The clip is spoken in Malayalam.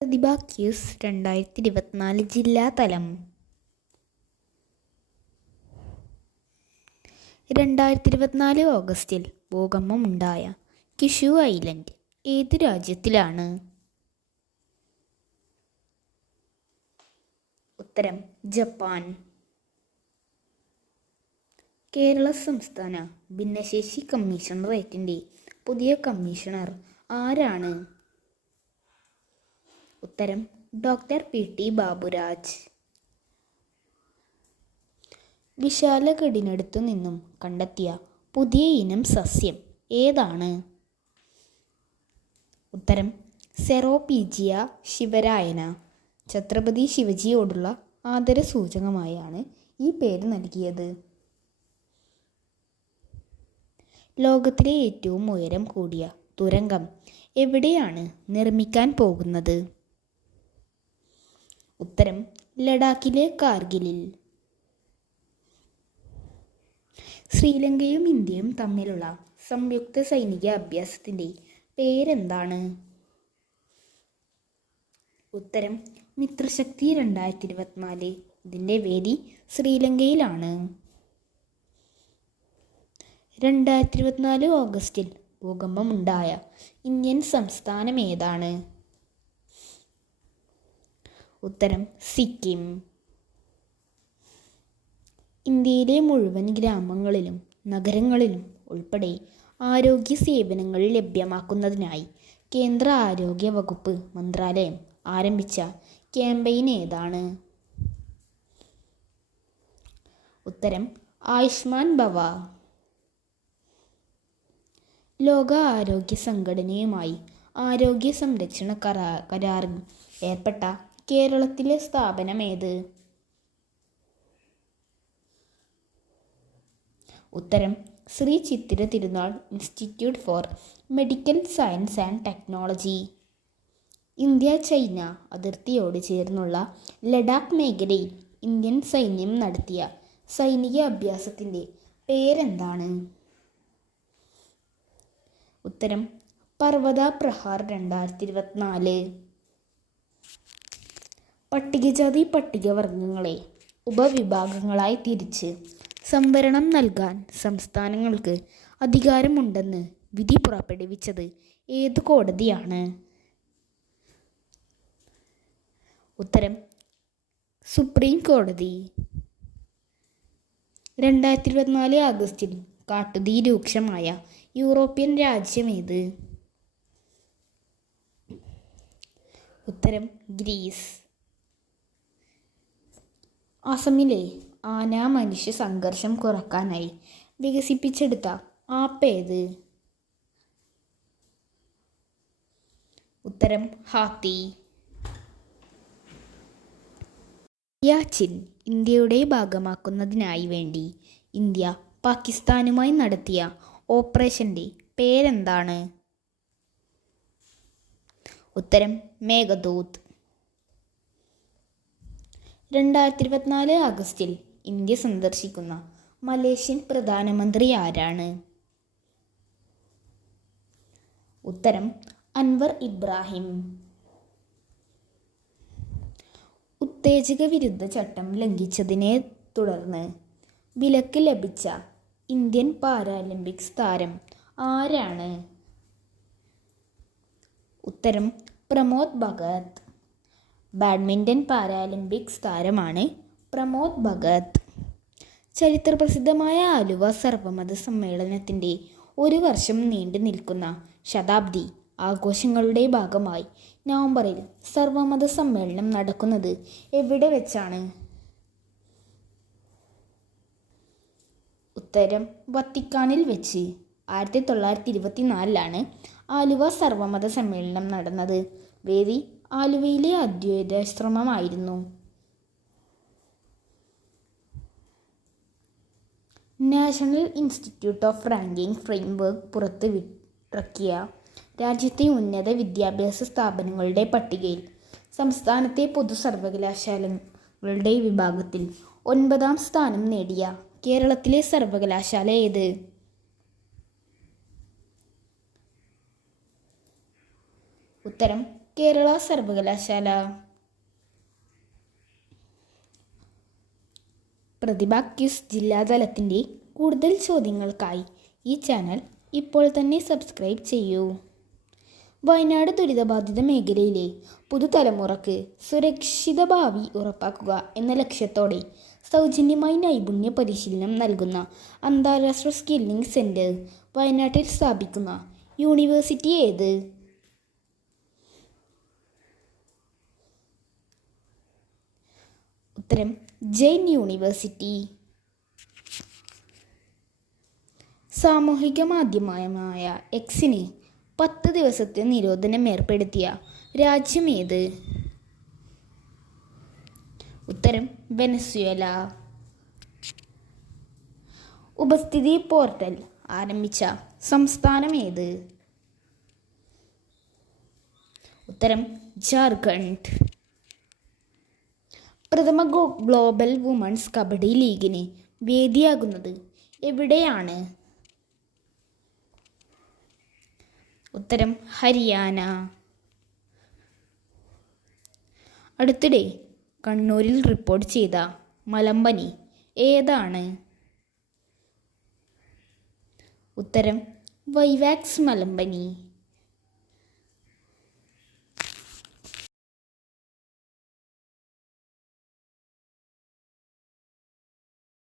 പ്രതിഭ ക്യൂസ് 2024 ജില്ലാതലം. 2024 ഓഗസ്റ്റിൽ ഭൂകമ്പമുണ്ടായ ക്യുഷു ഐലൻഡ് ഏത് രാജ്യത്തിലാണ്? ഉത്തരം ജപ്പാൻ. കേരള സംസ്ഥാന ഭിന്നശേഷി കമ്മീഷണറേറ്റിൻ്റെ പുതിയ കമ്മീഷണർ ആരാണ്? ഉത്തരം ഡോക്ടർ പി.ടി. ബാബുരാജ്. വിശാലഗഡിനടുത്തു നിന്നും കണ്ടെത്തിയ പുതിയ ഇനം സസ്യം ഏതാണ്? ഉത്തരം സെറോപീജിയ ശിവരായന. ഛത്രപതി ശിവജിയോടുള്ള ആദരസൂചകമായാണ് ഈ പേര് നൽകിയത്. ലോകത്തിലെ ഏറ്റവും ഉയരം കൂടിയ തുരങ്കം എവിടെയാണ് നിർമ്മിക്കാൻ പോകുന്നത്? ഉത്തരം ലഡാക്കിലെ കാർഗിലിൽ. ശ്രീലങ്കയും ഇന്ത്യയും തമ്മിലുള്ള സംയുക്ത സൈനിക അഭ്യാസത്തിൻ്റെ പേരെന്താണ്? ഉത്തരം മിത്രശക്തി 2024. ഇതിൻ്റെ വേദി ശ്രീലങ്കയിലാണ്. 2024 ഓഗസ്റ്റിൽ ഭൂകമ്പമുണ്ടായ ഇന്ത്യൻ സംസ്ഥാനം ഏതാണ്? ഉത്തരം സിക്കിം. ഇന്ത്യയിലെ മുഴുവൻ ഗ്രാമങ്ങളിലും നഗരങ്ങളിലും ഉൾപ്പെടെ ആരോഗ്യ സേവനങ്ങൾ ലഭ്യമാക്കുന്നതിനായി കേന്ദ്ര ആരോഗ്യ വകുപ്പ് മന്ത്രാലയം ആരംഭിച്ച ക്യാമ്പയിൻ ഏതാണ്? ഉത്തരം ആയുഷ്മാൻ ഭവ. ലോക ആരോഗ്യ സംഘടനയുമായി ആരോഗ്യ സംരക്ഷണ കരാറിൽ ഏർപ്പെട്ട കേരളത്തിലെ സ്ഥാപനം ഏത്? ഉത്തരം Sree Chithira Thirunal institute for medical science and technology. India China അതിർത്തിയോട് ചേർന്നുള്ള ലഡാക്ക് മേഖലയിൽ ഇന്ത്യൻ സൈന്യം നടത്തിയ സൈനിക അഭ്യാസത്തിൻ്റെ പേരെന്താണ്? ഉത്തരം പർവത പ്രഹാർ 2024. പട്ടികജാതി പട്ടികവർഗങ്ങളെ ഉപവിഭാഗങ്ങളായി തിരിച്ച് സംവരണം നൽകാൻ സംസ്ഥാനങ്ങൾക്ക് അധികാരമുണ്ടെന്ന് വിധി പുറപ്പെടുവിച്ചത് ഏത് കോടതിയാണ്? ഉത്തരം സുപ്രീം കോടതി. 2024 ആഗസ്റ്റിൽ കാട്ടുതീ രൂക്ഷമായ യൂറോപ്യൻ രാജ്യം ഏത്? ഉത്തരം ഗ്രീസ്. അസമിലെ ആന മനുഷ്യ സംഘർഷം കുറക്കാനായി വികസിപ്പിച്ചെടുത്ത ആപ്പ് ഏത്? ഉത്തരം ഹാത്തി. സിയാച്ചിൻ ഇന്ത്യയുടെ ഭാഗമാക്കുന്നതിനായി വേണ്ടി ഇന്ത്യ പാകിസ്ഥാനുമായി നടത്തിയ ഓപ്പറേഷൻ്റെ പേരെന്താണ്? ഉത്തരം മേഘദൂത്. 2024 ആഗസ്റ്റിൽ ഇന്ത്യ സന്ദർശിക്കുന്ന മലേഷ്യൻ പ്രധാനമന്ത്രി ആരാണ്? ഉത്തരം അൻവർ ഇബ്രാഹിം. ഉത്തേജക വിരുദ്ധ ചട്ടം ലംഘിച്ചതിനെ തുടർന്ന് വിലക്ക് ലഭിച്ച ഇന്ത്യൻ പാരാലിമ്പിക്സ് താരം ആരാണ്? ഉത്തരം പ്രമോദ് ഭഗത്. ബാഡ്മിൻ്റൺ പാരാലിമ്പിക്സ് താരമാണ് പ്രമോദ് ഭഗത്. ചരിത്രപ്രസിദ്ധമായ ആലുവ സർവമത സമ്മേളനത്തിൻ്റെ ഒരു വർഷം നീണ്ടു നിൽക്കുന്ന ശതാബ്ദി ആഘോഷങ്ങളുടെ ഭാഗമായി നവംബറിൽ സർവമത സമ്മേളനം നടക്കുന്നത് എവിടെ വെച്ചാണ്? ഉത്തരം വത്തിക്കാനിൽ വെച്ച്. 1924 ആലുവ സർവമത സമ്മേളനം നടന്നത്. വേദി ആലുവയിലെ അദ്വൈതാശ്രമമായിരുന്നു. National institute of ranking framework പുറത്തിറക്കിയ രാജ്യത്തെ ഉന്നത വിദ്യാഭ്യാസ സ്ഥാപനങ്ങളുടെ പട്ടികയിൽ സംസ്ഥാനത്തെ പൊതു സർവകലാശാലകളുടെ വിഭാഗത്തിൽ 9ാം സ്ഥാനം നേടിയ കേരളത്തിലെ സർവകലാശാല ഏത്? ഉത്തരം കേരള സർവകലാശാല. പ്രതിഭ ക്വിസ് ജില്ലാതലത്തിൻ്റെ കൂടുതൽ ചോദ്യങ്ങൾക്കായി ഈ ചാനൽ ഇപ്പോൾ തന്നെ സബ്സ്ക്രൈബ് ചെയ്യൂ. വയനാട് ദുരിതബാധിത മേഖലയിലെ പുതുതലമുറക്ക് സുരക്ഷിത ഭാവി ഉറപ്പാക്കുക എന്ന ലക്ഷ്യത്തോടെ സൗജന്യമായി നൈപുണ്യ പരിശീലനം നൽകുന്ന അന്താരാഷ്ട്ര സ്കില്ലിംഗ് സെൻറ്റർ വയനാട്ടിൽ സ്ഥാപിക്കുന്ന യൂണിവേഴ്സിറ്റി ഏത്? ഉത്തരം ജെയിൻ യൂണിവേഴ്സിറ്റി. സാമൂഹിക മാധ്യമമായ എക്സിന് 10 ദിവസത്തെ നിരോധനം ഏർപ്പെടുത്തിയ രാജ്യം ഏത്? ഉത്തരം വെനസ്വേല. ഉപസ്ഥിതി പോർട്ടൽ ആരംഭിച്ച സംസ്ഥാനം ഏത്? ഉത്തരം ജാർഖണ്ഡ്. പ്രഥമ ഗ്ലോബൽ വുമൺസ് കബഡി ലീഗിന് വേദിയാകുന്നത് എവിടെയാണ്? ഉത്തരം ഹരിയാന. അടുത്തിടെ കണ്ണൂരിൽ റിപ്പോർട്ട് ചെയ്ത മലമ്പനി ഏതാണ്? ഉത്തരം വൈവാക്സ് മലമ്പനി.